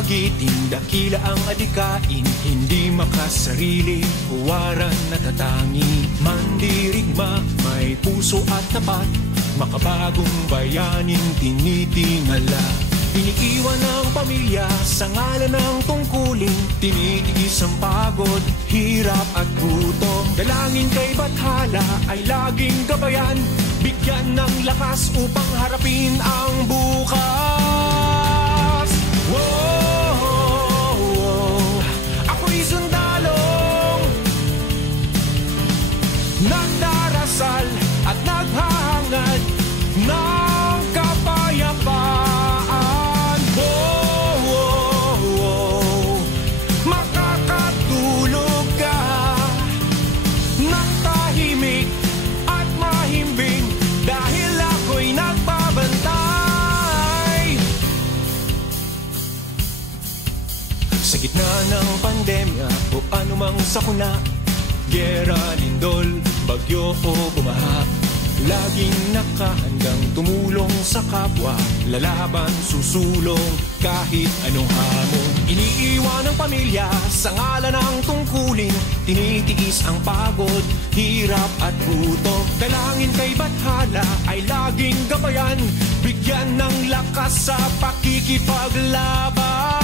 magiting, dakila ang adikain, hindi makasarili, huwaran natatangi. Mandirigma, may puso at tapat, makabagong bayaning tinitingala. Iniiwan ang pamilya sa ngalan ng tungkulin, tinitiis ang pagod, hirap at gutom. Dalangin kay Bathala ay laging gabayan, bigyan ng lakas upang harapin ang bukas. Whoa, ako'y sundalong nagdarasal at naghahangad ng kapayapaan. Makakatulog ka ng tahimik at mahimbing dahil ako'y nagbabantay. Sa gitna ng pandemya o anumang sakuna, gera, lindol, bagyo o bumaha, laging nakahandang tumulong sa kapwa, lalaban, susulong kahit anong hamon. Iniiwan ang pamilya sa ngalan ng tungkulin, tinitiis ang pagod, hirap at gutom. Dalangin kay Bathala ay laging gabayan, bigyan ng lakas sa pakikipaglaban.